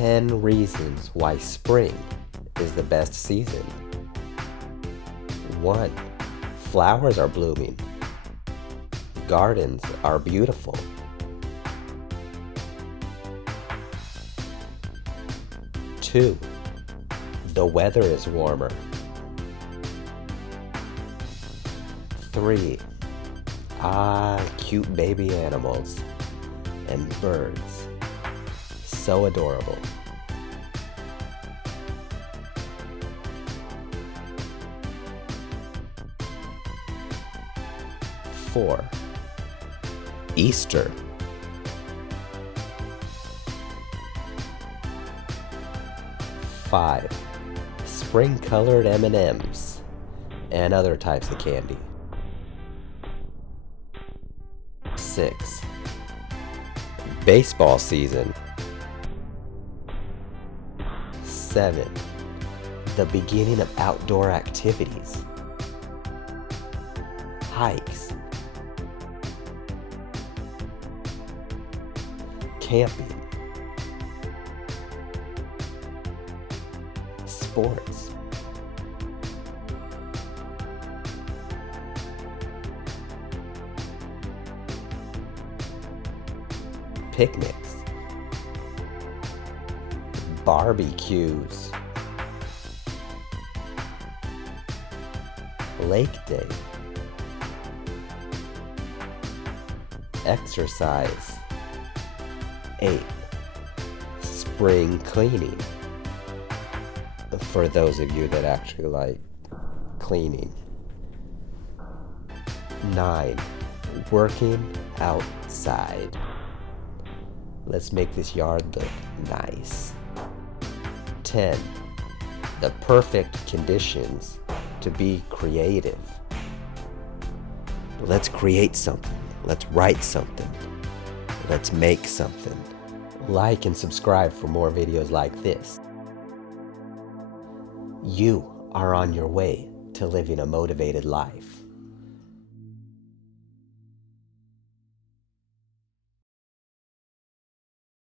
10 reasons why spring is the best season. 1. Flowers are blooming. Gardens are beautiful. 2. The weather is warmer. 3. Cute baby animals and birds. So adorable. 4. Easter. 5. Spring-colored M&Ms and other types of candy. 6. Baseball season. 7. The beginning of outdoor activities. Hikes. Camping. Sports. Picnics. Barbecues. Lake day. Exercise. 8. Spring cleaning. For those of you that actually like cleaning. 9. Working outside. Let's make this yard look nice. 10. The perfect conditions to be creative. Let's create something. Let's write something. Let's make something. Like and subscribe for more videos like this. You are on your way to living a motivated life.